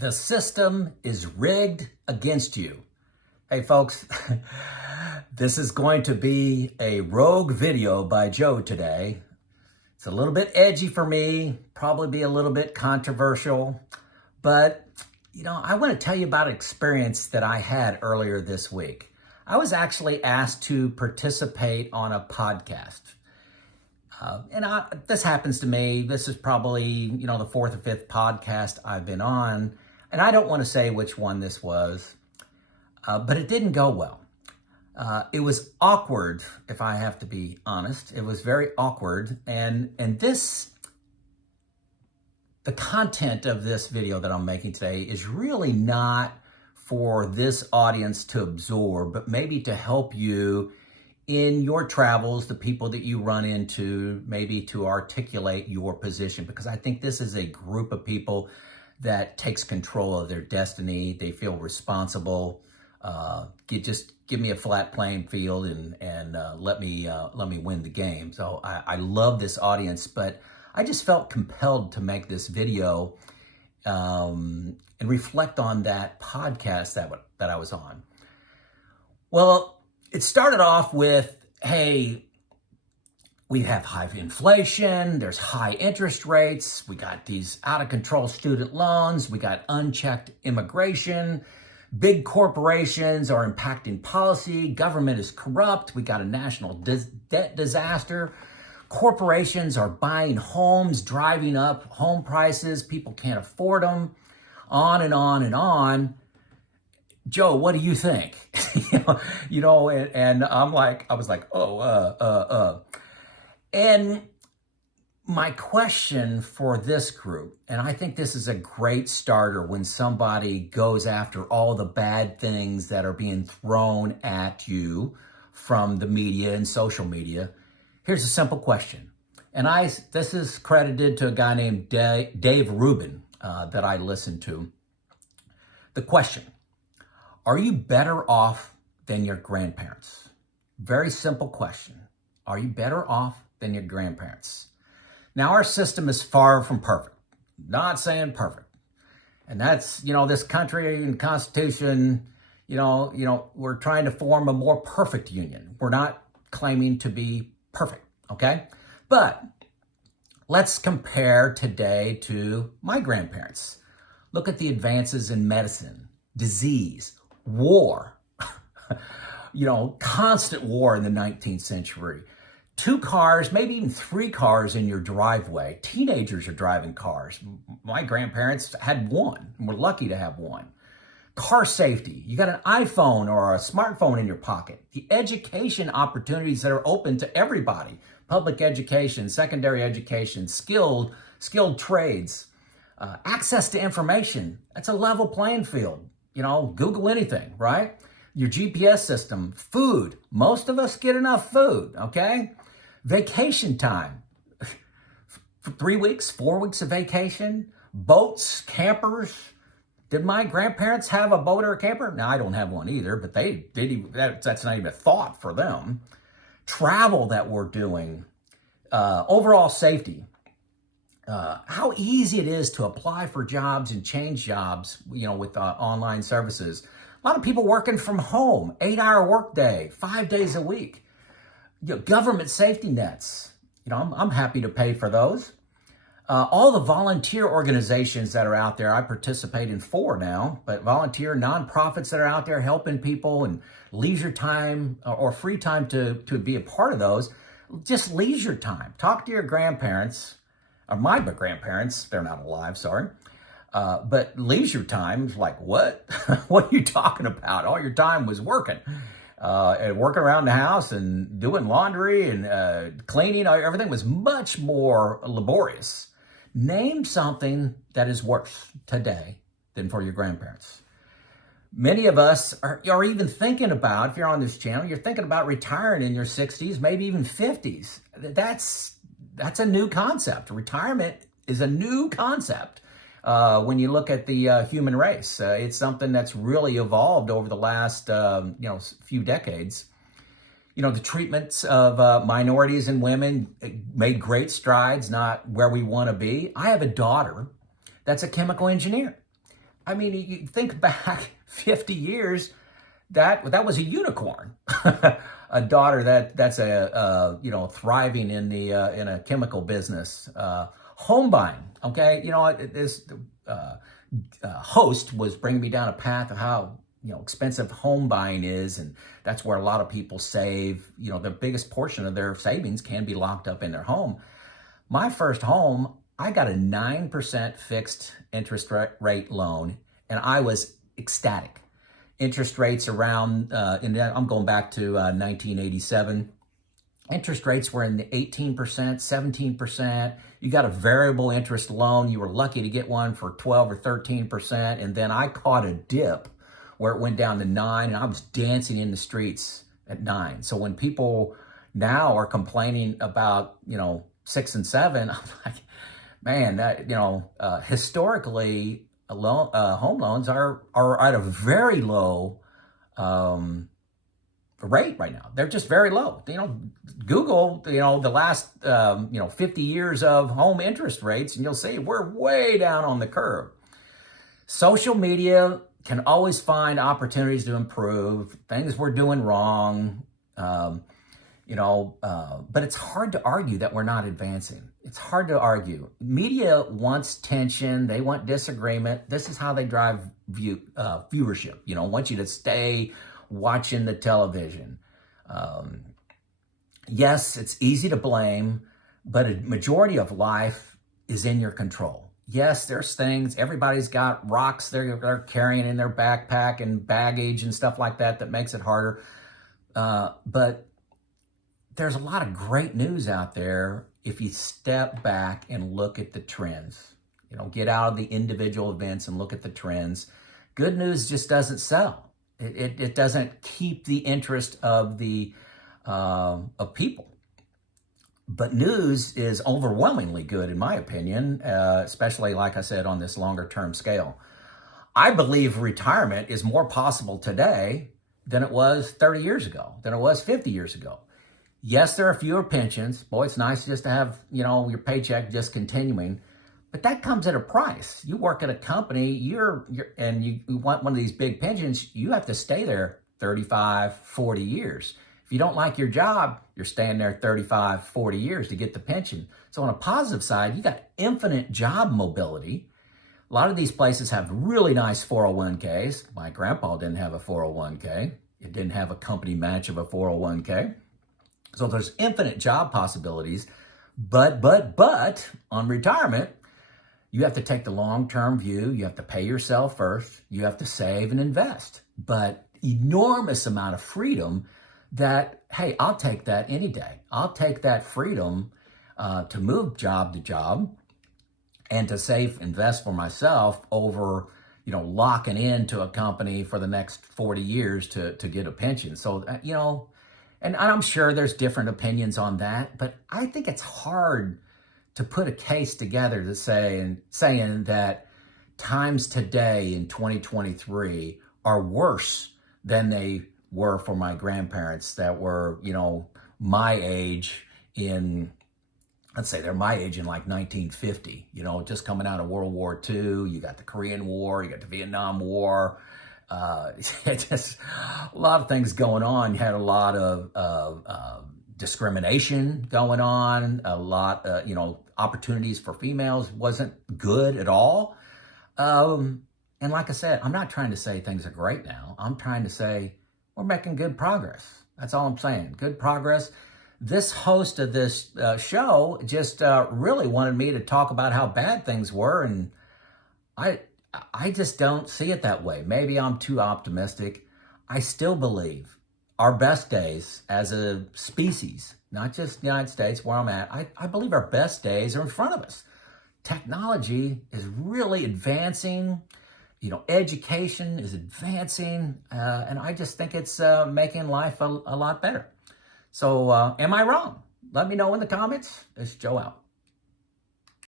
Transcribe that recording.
The system is rigged against you. Hey folks, this is going to be a rogue video by Joe today. It's a little bit edgy for me, probably be a little bit controversial, but I want to tell you about an experience that I had earlier this week. I was actually asked to participate on a podcast. This happens to me. This is probably, the fourth or fifth podcast I've been on. And I don't want to say which one this was, but it didn't go well. It was awkward, if I have to be honest. It was very awkward. And the content of this video that I'm making today is really not for this audience to absorb, but maybe to help you in your travels, the people that you run into, maybe to articulate your position, because I think this is a group of people that takes control of their destiny. They feel responsible. Just give me a flat playing field and let me win the game. So I love this audience, but I just felt compelled to make this video and reflect on that podcast that I was on. Well, it started off with, hey, we have high inflation, there's high interest rates, we got these out of control student loans, we got unchecked immigration, big corporations are impacting policy, government is corrupt, we got a national debt disaster, corporations are buying homes, driving up home prices, people can't afford them, on and on and on. Joe, what do you think? And I was like, And my question for this group, and I think this is a great starter when somebody goes after all the bad things that are being thrown at you from the media and social media. Here's a simple question. And this is credited to a guy named Dave Rubin that I listened to. The question: are you better off than your grandparents? Very simple question. Are you better off than your grandparents? Now, our system is far from perfect. Not saying perfect. And that's, this country and Constitution, we're trying to form a more perfect union. We're not claiming to be perfect, okay? But let's compare today to my grandparents. Look at the advances in medicine, disease, war, constant war in the 19th century. 2 cars, maybe even 3 cars in your driveway. Teenagers are driving cars. My grandparents had one, and we're lucky to have one. Car safety. You got an iPhone or a smartphone in your pocket. The education opportunities that are open to everybody. Public education, secondary education, skilled trades. Access to information. That's a level playing field. Google anything, right? Your GPS system, food. Most of us get enough food, okay? Vacation time. 3 weeks, 4 weeks of vacation. Boats, campers. Did my grandparents have a boat or a camper? No, I don't have one either, but that's not even a thought for them. Travel that we're doing. Overall safety. How easy it is to apply for jobs and change jobs, with online services. A lot of people working from home, 8-hour workday, 5 days a week. Government safety nets. I'm happy to pay for those. All the volunteer organizations that are out there, I participate in 4 now, but volunteer nonprofits that are out there helping people and leisure time or free time to be a part of those. Just leisure time. Talk to your grandparents, or my grandparents. They're not alive, sorry. But leisure time, like what? What are you talking about? All your time was working. And working around the house and doing laundry and cleaning. Everything was much more laborious. Name something that is worse today than for your grandparents. Many of us are even thinking about, if you're on this channel, you're thinking about retiring in your 60s, maybe even 50s. That's a new concept. Retirement is a new concept. When you look at the human race, it's something that's really evolved over the last, few decades. The treatments of minorities and women made great strides, not where we want to be. I have a daughter that's a chemical engineer. I mean, you think back 50 years, that was a unicorn. A daughter that's thriving in the in a chemical business. Home buying, okay? This host was bringing me down a path of how expensive home buying is, and that's where a lot of people save. The biggest portion of their savings can be locked up in their home. My first home, I got a 9% fixed interest rate loan, and I was ecstatic. Interest rates around, I'm going back to 1987. Interest rates were in the 18%, 17%. You got a variable interest loan. You were lucky to get one for 12 or 13%. And then I caught a dip where it went down to 9, and I was dancing in the streets at 9. So when people now are complaining about, 6 and 7, I'm like, man, that, historically, home loans are at a very low rate right now. They're just very low. Google, the last 50 years of home interest rates, and you'll see we're way down on the curve. Social media can always find opportunities to improve things we're doing wrong. But it's hard to argue that we're not advancing. It's hard to argue. Media wants tension. They want disagreement. This is how they drive viewership. Want you to stay watching the television. Yes, it's easy to blame, but a majority of life is in your control. Yes, there's things, everybody's got rocks they're carrying in their backpack and baggage and stuff like that makes it harder. But there's a lot of great news out there if you step back and look at the trends. Get out of the individual events and look at the trends. Good news just doesn't sell. It doesn't keep the interest of people. But news is overwhelmingly good, in my opinion, especially, like I said, on this longer term scale. I believe retirement is more possible today than it was 30 years ago, than it was 50 years ago. Yes, there are fewer pensions. Boy, it's nice just to have, your paycheck just continuing. But that comes at a price. You work at a company, and you want one of these big pensions, you have to stay there 35, 40 years. If you don't like your job, you're staying there 35, 40 years to get the pension. So on a positive side, you got infinite job mobility. A lot of these places have really nice 401ks. My grandpa didn't have a 401k. It didn't have a company match of a 401k. So there's infinite job possibilities. But on retirement, you have to take the long-term view. You have to pay yourself first. You have to save and invest. But enormous amount of freedom that, hey, I'll take that any day. I'll take that freedom to move job to job and to save, invest for myself over, locking into a company for the next 40 years to get a pension. So, and I'm sure there's different opinions on that, but I think it's hard to put a case together to saying that times today in 2023 are worse than they were for my grandparents that were, my age in, let's say they're my age in like 1950, just coming out of World War II. You got the Korean War, you got the Vietnam War. Just a lot of things going on. You had a lot of discrimination going on, a lot, opportunities for females wasn't good at all. And like I said, I'm not trying to say things are great now. I'm trying to say we're making good progress. That's all I'm saying. Good progress. This host of this show just really wanted me to talk about how bad things were, and I just don't see it that way. Maybe I'm too optimistic. I still believe our best days as a species, not just the United States where I'm at, I believe our best days are in front of us. Technology is really advancing. Education is advancing. And I just think it's making life a lot better. So am I wrong? Let me know in the comments. This is Joe out.